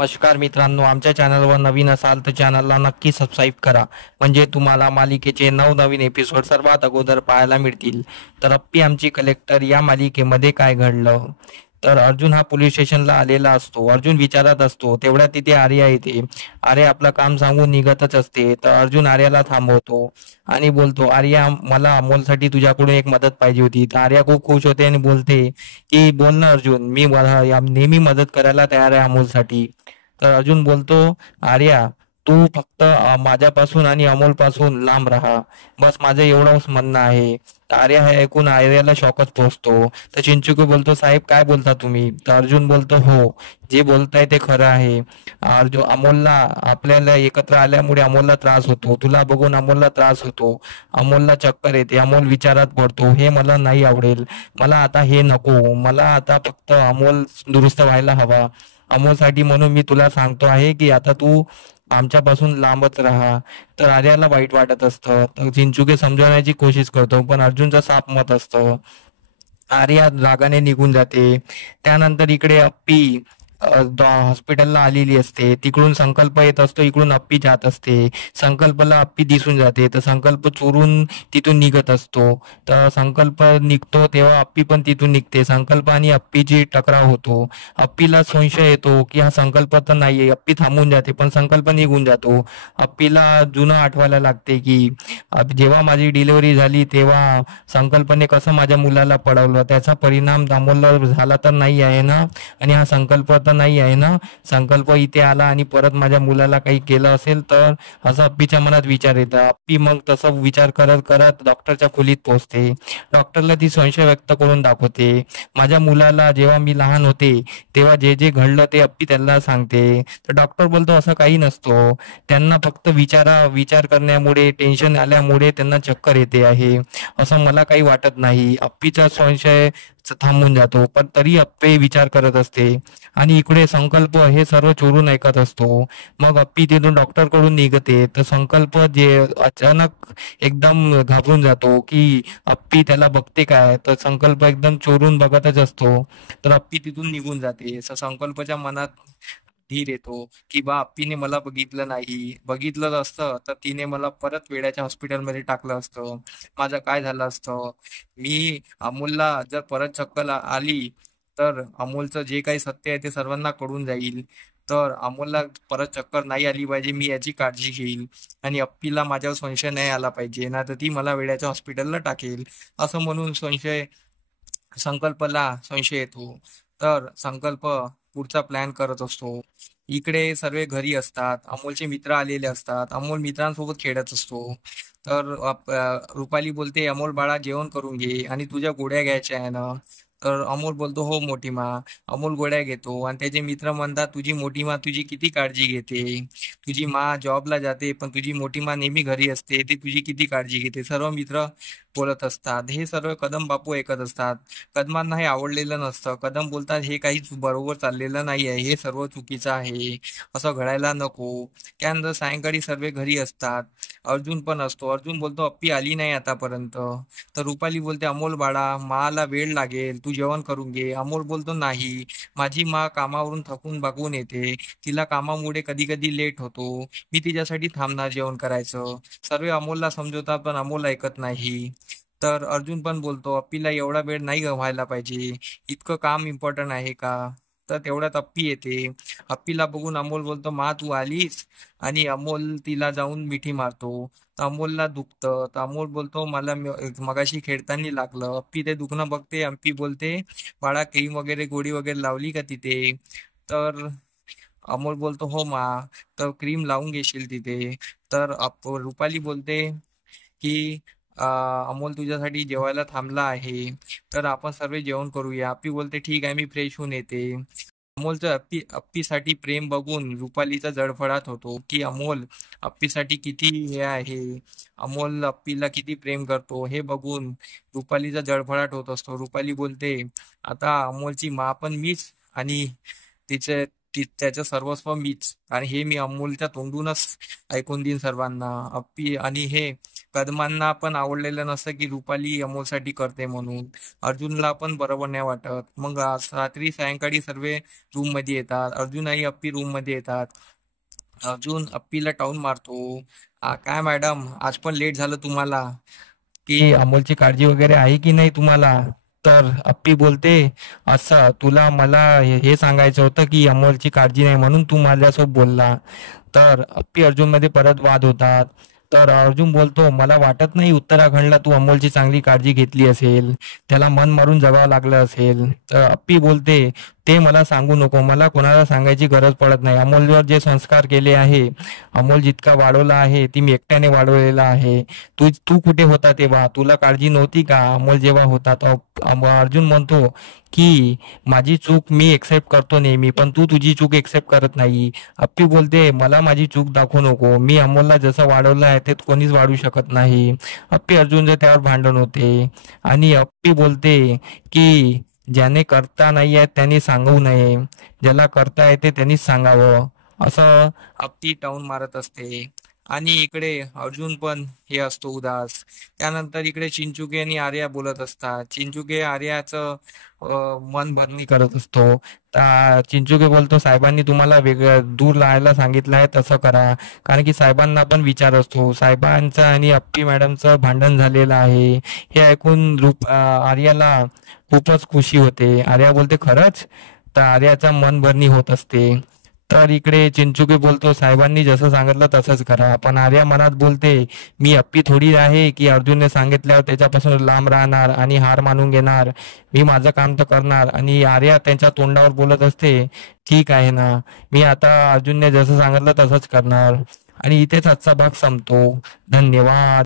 नमस्कार मित्रांनो, आमच्या चॅनलवर नवीन असाल तर चॅनलला नक्की सबस्क्राईब करा, म्हणजे तुम्हाला मालिकेचे नवनवीन एपिसोड सर्वात अगोदर पाहायला मिळतील. तर अप्पी आमची कलेक्टर या मालिकेमध्ये काय घडलं? तर अर्जुन हा पोलीस स्टेशनला आलेला असतो. अर्जुन विचारत असतो, तेवढ्यात तिथे आर्या येते. आर्या आपलं काम सांगून निघतच असते. तर अर्जुन आर्याला थांबवतो आणि बोलतो, आर्या, मला अमोलसाठी तुझ्याकडून एक मदत पाहिजे होती. तर आर्या खूप खुश होते आणि बोलते की बोल ना अर्जुन, मी नेहमी मदत करायला तयार आहे अमोलसाठी. तर अर्जुन बोलतो, आर्या, तू फक्त माझ्यापासून आणि अमोलपासून लांब राहा, बस माझं एवढंच म्हणणं आहे. तर आर्या हे ऐकून आर्याला शॉकच पोचतो. तर चिंचुके बोलतो, साहेब काय बोलता तुम्ही? तर अर्जुन बोलतो, हो, जे बोलताय ते खरं आहे. अर्जुन, अमोलला आपल्याला एकत्र आल्यामुळे अमोलला त्रास होतो, तुला बघून अमोलला त्रास होतो, अमोलला चक्कर येते, अमोल विचारात पडतो. हे मला नाही आवडेल. मला आता हे नको. मला आता फक्त अमोल दुरुस्त व्हायला हवा. अमोलसाठी म्हणून मी तुला सांगतो आहे की आता तू आमच्यापासून लांबच राहा. तर आर्याला वाईट वाटत असतं. तर चिंचुके समजवण्याची कोशिश करतो, पण अर्जुनचं साफ मत असतं. आर्या रागाने निघून जाते. त्यानंतर इकडे अप्पी हॉस्पिटलला आलेली असते. तिकडून संकल्प येत असतो, इकडून अप्पी जात असते. संकल्पला अप्पी दिसून जाते, तर संकल्प चोरून तिथून निघत असतो. तर संकल्प निघतो तेव्हा अप्पी पण तिथून निघते. संकल्प आणि अप्पीची टकराव होतो. अप्पीला संशय येतो की हा संकल्प तर नाहीये. अप्पी थांबून जाते, पण संकल्प निघून जातो. अप्पीला जुनं आठवायला लागते की जेव्हा माझी डिलिव्हरी झाली तेव्हा संकल्पने कसं माझ्या मुलाला पळवलं, त्याचा परिणाम अमोलला झाला तर नाही आहे ना, आणि हा संकल्प तर नाही आहे ना. संकल्प इथे आला आणि परत माझ्या मुलाला काही केलं असेल तर, असं अप्पीच्या मनात विचार येतं. अप्पी मग तसं विचार करत करत डॉक्टरच्या खोलीत पोहोचते. डॉक्टरला ती संशय व्यक्त करून दाखवते. माझ्या मुलाला जेव्हा मी लहान होते तेव्हा जे जे घडलं ते अप्पी त्यांना सांगते. तर डॉक्टर बोलतो, असं काही नसतो, त्यांना फक्त विचार करण्यामुळे, टेन्शन आल्यामुळे त्यांना चक्कर येते आहे, असं मला काही वाटत नाही. अप्पीचा संशय थांबून जातो, पण तरी अप्पे विचार करत असते. आणि इकडे संकल्प हे सर्व चोरून ऐकत असतो. मग अप्पी तिथून डॉक्टर कडून निघते, तर संकल्प जे अचानक एकदम घाबरून जातो की अप्पी त्याला बघते काय. तर संकल्प एकदम चोरून बघतच असतो. तर अप्पी तिथून निघून जाते. संकल्पच्या मनात धीर येतो की बा, अप्पीने मला बघितलं नाही, बघितलं असतं तर तिने मला परत वेड्याच्या हॉस्पिटलमध्ये टाकलं असतं, माझं काय झालं असतं. मी अमोलला जर परत चक्कर आली तर अमोलचं जे काही सत्य आहे ते सर्वांना कळून जाईल. तर अमोलला परत चक्कर नाही आली पाहिजे, मी याची काळजी घेईल. आणि अप्पीला माझ्यावर संशय नाही आला पाहिजे ना, तर ती मला वेड्याच्या हॉस्पिटलला टाकेल. असं म्हणून संकल्पला संशय येतो. तर संकल्प पुढचा प्लॅन करत असतो. इकडे सर्व घरी असतात, अमोलचे मित्र आलेले असतात, अमोल मित्रांसोबत खेळत असतो. तर रुपाली बोलते, अमोल बाळा जेवण करून घे आणि तुझ्या गोळ्या घ्यायच्या आहे ना. तर अमोल बोलतो, हो मोठी माँ. अमोल गोळ्या घेतो आणि त्याचे मित्र म्हणतात, तुझी मोठी माँ तुझी किती काळजी घेते, तुझी माँ जॉबला जाते पण तुझी मोठी माँ नेहमी घरी असते, ती तुझी किती काळजी घेते. सर्व मित्र बोलत असतात. हे सर्व कदम बापू ऐकत असतात. कदमांना हे आवडलेलं नसतं. कदम बोलतात, हे काहीच बरोबर चाललेलं नाही आहे, हे सर्व चुकीचं आहे, असं घडायला नको. त्यानंतर सायंकाळी सर्व घरी असतात. अर्जुन पण असतो. अर्जुन बोलतो, अप्पी आली नाही आतापर्यंत. तर रुपाली बोलते, अमोल बाळा, माला वेळ लागेल, तू जेवण करून घे. अमोल बोलतो, नाही, माझी माँ कामावरून थकून बागून येते, तिला कामामुळे कधी कधी लेट होतो, मी तिच्यासाठी थांबणार जेवण करायचं. सर्व अमोलला समजवतात पण अमोल ऐकत नाही. तर अर्जुन पण बोलतो, अप्पीला एवढा वेळ नाही व्हायला पाहिजे, इतकं काम इम्पॉर्टंट आहे का. तर तेवढ्यात अप्पी येते. अप्पीला बघून अमोल बोलतो, मा तू आलीस. आणि अमोल तिला जाऊन मिठी मारतो. तर अमोलला दुखतं. तर अमोल बोलतो, मला मगाशी खेळताना लागलं. अप्पी ते दुखणं बघते. अप्पी बोलते, बाळा क्रीम वगैरे गोळी वगैरे लावली का तिथे. तर अमोल बोलतो, हो मा. तर क्रीम लावून घेशील तिथे. तर रुपाली बोलते की अमोल तुझ्यासाठी जेवायला थांबला आहे, तर आपण सर्व जेवण करूया. अप्पी बोलते, ठीक आहे, मी फ्रेश होऊन येते. अमोलचं अप्पीसाठी प्रेम बघून रुपालीचा जळफळाट होतो की अमोल अप्पीसाठी किती हे आहे, अमोल अप्पीला किती प्रेम करतो हे बघून रुपालीचा जळफळाट होत असतो. रुपाली बोलते, आता अमोलची माँ पण मीच आणि तिचे त्याचं सर्वस्व मीच, आणि हे मी अमोलच्या तोंडूनच ऐकून देईन सर्वांना. अप्पी आणि हे कदमांना पण आवडलेलं नसतं की रुपाली अमोलसाठी करते म्हणून. अर्जुनला पण बरोबर नाही वाटत. मग रात्री सायंकाळी सर्व रूम मध्ये येतात. अर्जुन आणि अप्पी रूम मध्ये येतात. अर्जुन अप्पीला टाऊन मारतो. काय मॅडम, आज पण लेट झालं तुम्हाला? की अमोलची काळजी वगैरे आहे की नाही तुम्हाला? तर अप्पी बोलते, असं तुला मला हे सांगायचं होतं की अमोलची काळजी नाही म्हणून तू माझ्यासोबत बोलला. तर अप्पी अर्जुन मध्ये परत वाद होतात. तर अर्जुन बोलतो, मला वाटत नाही उत्तराखंडला तू अमोलची चांगली काळजी घेतली असेल, त्याला मन मारून जगावं लागलं असेल. तर अप्पी बोलते, ते मला सांगू नको, मला कोणाला सांगायची गरज पडत नाही. अमोलवर जे संस्कार केले आहे, अमोल जितका वाढवला आहे ती मी एकट्याने वाढवलेला आहे. तू तू कुठे होता तेव्हा? तुला काळजी नव्हती का अमोल जेव्हा होता? तर अर्जुन म्हणतो की माझी चूक मी एक्सेप्ट करतो नेहमी, पण तू तुझी चूक एक्सेप्ट करत नाही. अप्पी बोलते, मला माझी चूक दाखवू नको, मी अमोलला जसं वाढवलं आहे ते कोणीच वाढवू शकत नाही. अप्पी अर्जुनचे त्यावर भांडण होते. आणि अप्पी बोलते की ज्याने करता नाही आहे त्यांनी सांगू नये, ज्याला करता येते त्यांनीच सांगावं. असं अप्पी टाऊन मारत असते. आणि इकडे अर्जुन पण हे असतो उदास. त्यानंतर इकडे चिंचुके आणि आर्या बोलत असतात. चिंचुके आर्याचं मन भरणी करत असतो. चिंचुके बोलतो, साहेबांनी तुम्हाला वेगळं दूर राहायला सांगितलं आहे, तसं करा. कारण की साहेबांना पण विचार असतो. साहेबांचं आणि अप्पी मॅडमचं भांडण झालेलं आहे. हे ऐकून आर्याला खूपच खुशी होते. आर्या बोलते, खरंच? तर आर्याचा मन भरणी होत असते. तर इकडे चिंचुके बोलतो, साहेबांनी जसं सांगितलं तसंच करा. पण आर्या मनात बोलते, मी अप्पी थोडी आहे की अर्जुनने सांगितल्यावर त्याच्यापासून लांब राहणार आणि हार मानून घेणार. मी माझं काम तर करणार. आणि आर्या त्यांच्या तोंडावर बोलत असते, ठीक आहे ना, मी आता अर्जुनने जसं सांगितलं तसंच करणार. आणि इथेच आजचा भाग संपतो. धन्यवाद.